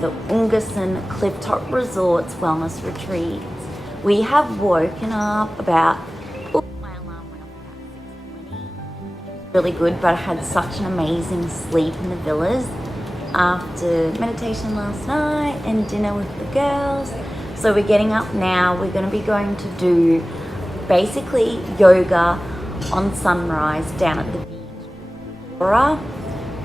the UNGASAN Clifftop Resort's wellness retreats. We have woken up about, my alarm went off about 6:20. It was really good, but I had such an amazing sleep in the villas after meditation last night and dinner with the girls. So we're getting up now. We're going to be going to do basically yoga on sunrise down at the beach. Laura,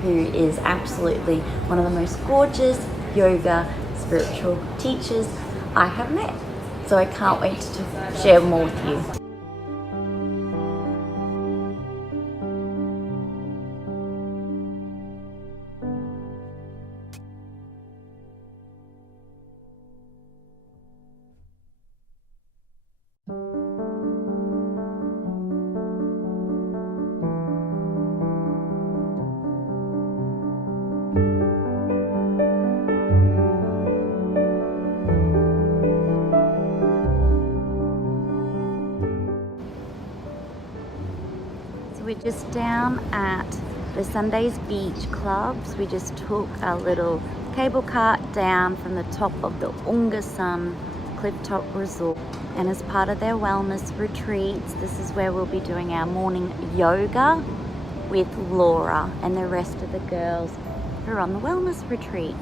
who is absolutely one of the most gorgeous yoga spiritual teachers I have met. So I can't wait to share more with you. We're just down at the Sundays Beach Clubs. We just took a little cable cart down from the top of the UNGASAN Clifftop Resort, and as part of their wellness retreats, this is where we'll be doing our morning yoga with Laura and the rest of the girls who are on the wellness retreat.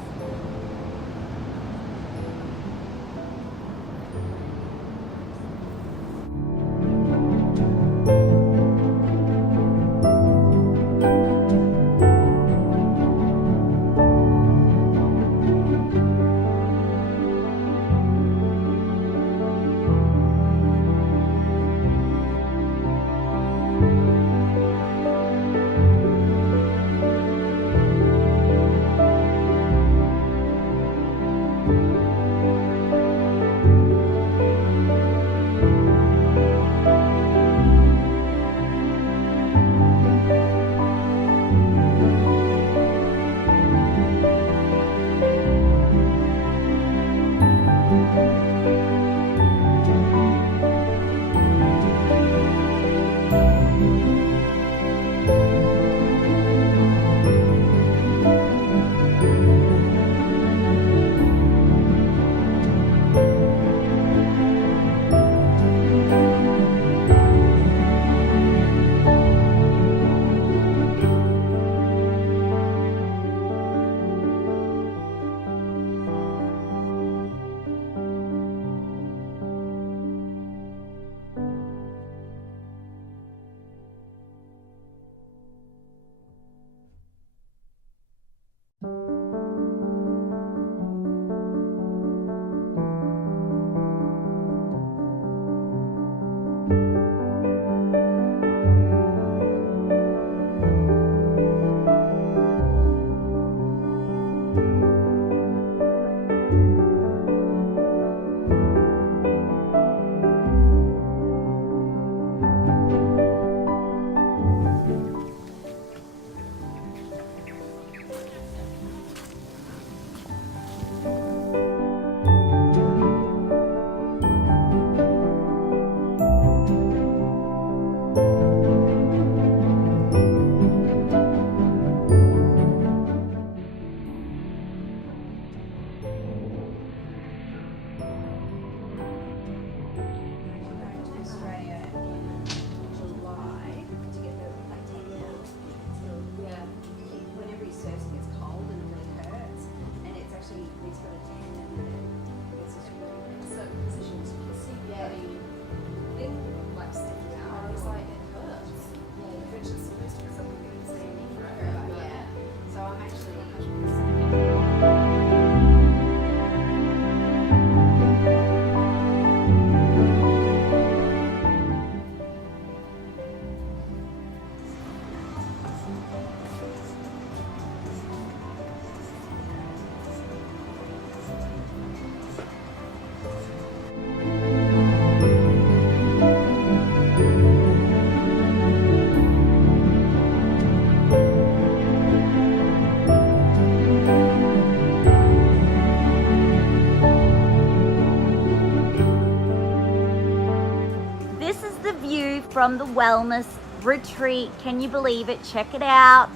From the wellness retreat. Can you believe it? Check it out.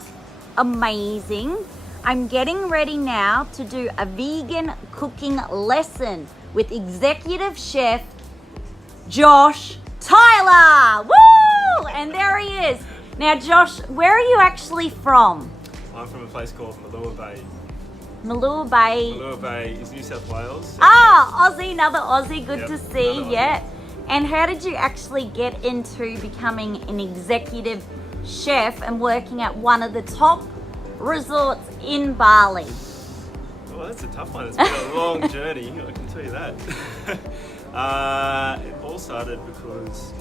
Amazing. I'm getting ready now to do a vegan cooking lesson with executive chef Josh Tyler. Woo! And there he is. Now, Josh, where are you actually from? I'm from a place called Malua Bay. Malua Bay. Malua Bay is New South Wales. Aussie, another Aussie. Good to see. Aussie. Yeah. And how did you actually get into becoming an executive chef and working at one of the top resorts in Bali? Well, that's a tough one. It's been a long journey, I can tell you that. It all started because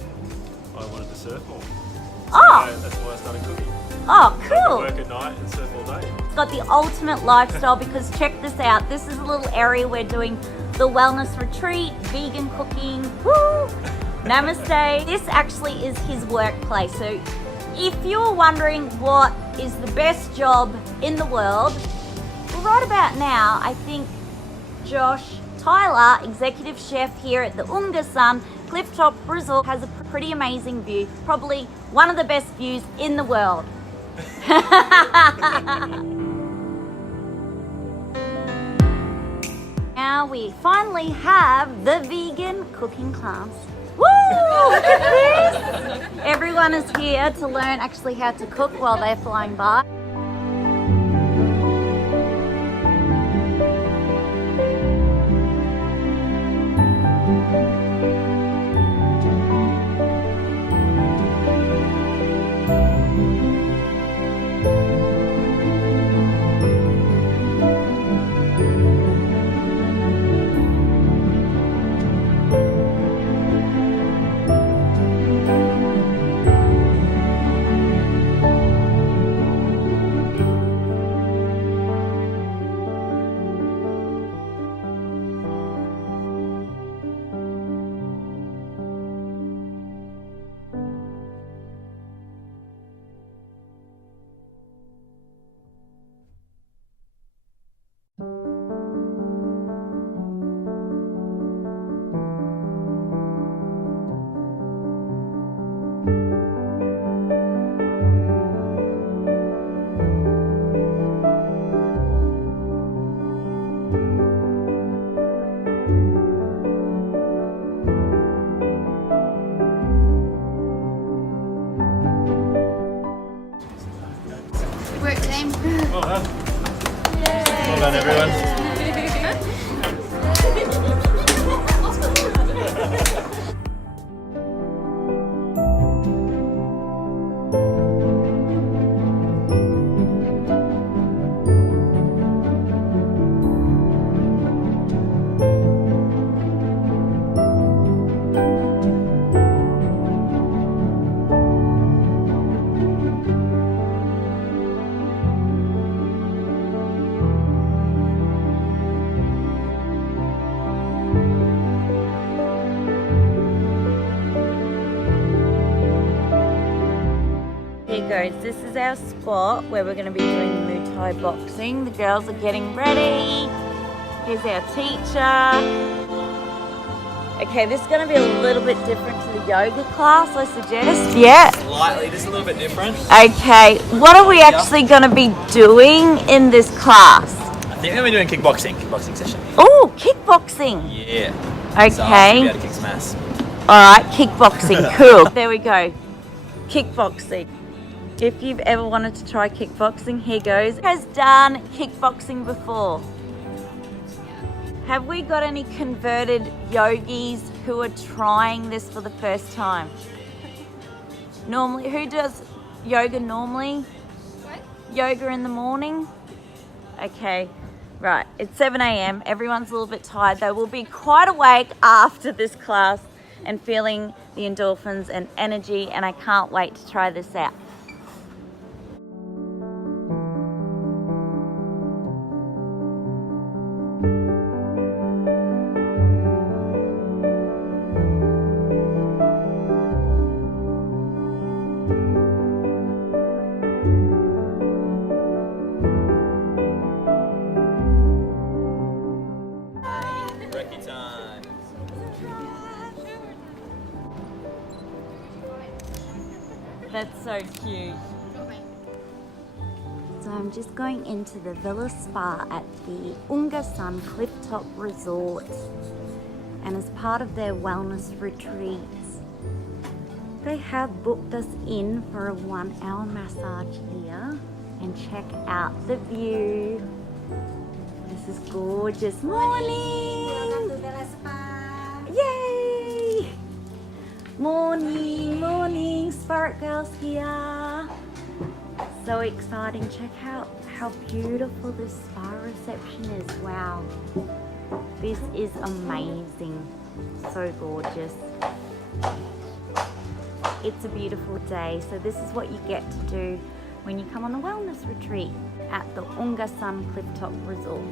I wanted to surf more. So that's why I started cooking. Oh, I cool. work at night and surf all day. It's got the ultimate lifestyle because check this out. This is a little area we're doing the wellness retreat, vegan cooking. Woo! Namaste. This actually is his workplace. So if you're wondering what is the best job in the world, well, right about now, I think Josh Tyler, executive chef here at the UNGASAN Clifftop Resort, has a pretty amazing view. Probably one of the best views in the world. Now we finally have the vegan cooking class. Woo! Look at this! Everyone is here to learn actually how to cook while they're flying by. Work team. Well done. Well done, everyone. Here goes. This is our spot where we're going to be doing Muay Thai boxing. The girls are getting ready. Here's our teacher. Okay, this is going to be a little bit different to the yoga class, I suggest. Yeah. Slightly, just a little bit different. Okay, what are we actually going to be doing in this class? I think we're going to be doing kickboxing session. Oh, kickboxing. Yeah. Okay. So I should be able to kick some ass. All right, kickboxing. Cool. There we go. Kickboxing. If you've ever wanted to try kickboxing, here goes. Who has done kickboxing before? Have we got any converted yogis who are trying this for the first time? Normally, who does yoga normally? What? Yoga in the morning? Okay, right, it's 7 a.m. Everyone's a little bit tired. They will be quite awake after this class and feeling the endorphins and energy, and I can't wait to try this out. Recce time. That's so cute. So I'm just going into the Villa Spa at the UNGASAN Clifftop Resort, and as part of their wellness retreats, they have booked us in for a 1-hour massage here. And check out the view. This is gorgeous. Morning! Welcome to Villa Spa. Yay! Morning, morning, Spaitgirls here. So exciting. Check out how beautiful this spa reception is. Wow. This is amazing. So gorgeous. It's a beautiful day. So this is what you get to do when you come on a wellness retreat at the UNGASAN Clifftop Resort.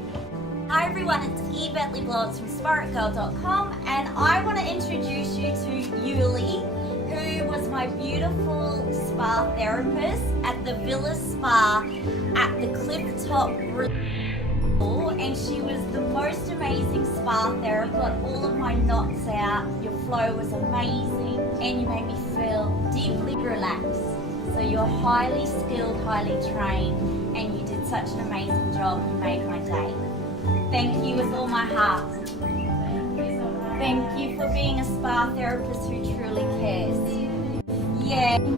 Hi everyone, it's Yvette Le Blowitz from Spaitgirl.com, and I want to introduce you to Yuli, who was my beautiful spa therapist at the Villa Spa at the Clifftop Resort, and she was the most amazing spa therapist. Got all of my knots out, your flow was amazing, and you made me feel deeply relaxed. So you're highly skilled, highly trained, and you did such an amazing job. You made my day. Thank you with all my heart. Thank you for being a spa therapist who truly cares. Yeah.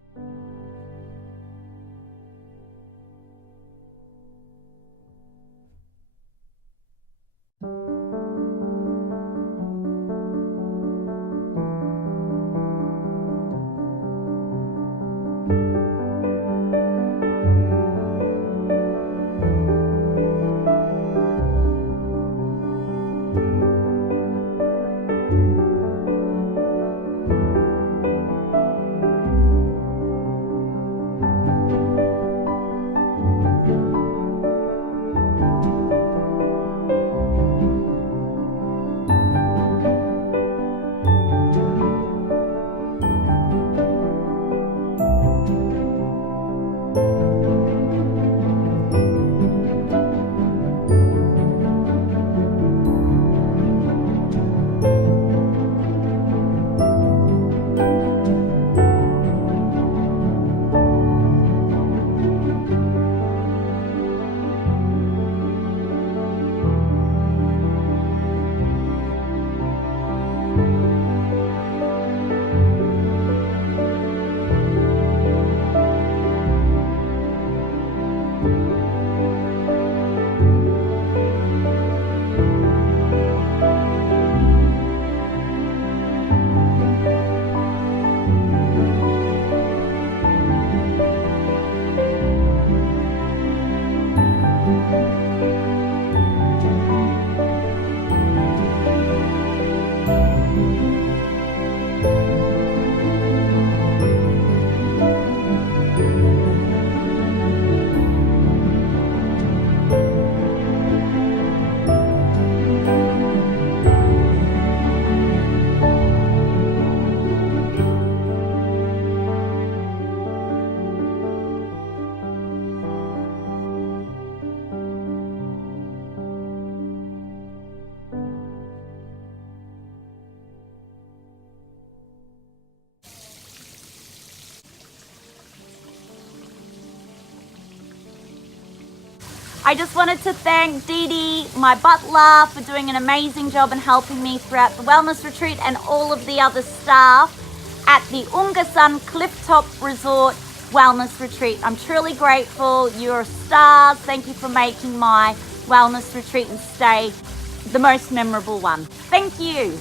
I just wanted to thank Dee Dee, my butler, for doing an amazing job and helping me throughout the wellness retreat, and all of the other staff at the UNGASAN Clifftop Resort Wellness Retreat. I'm truly grateful. You're stars. Thank you for making my wellness retreat and stay the most memorable one. Thank you.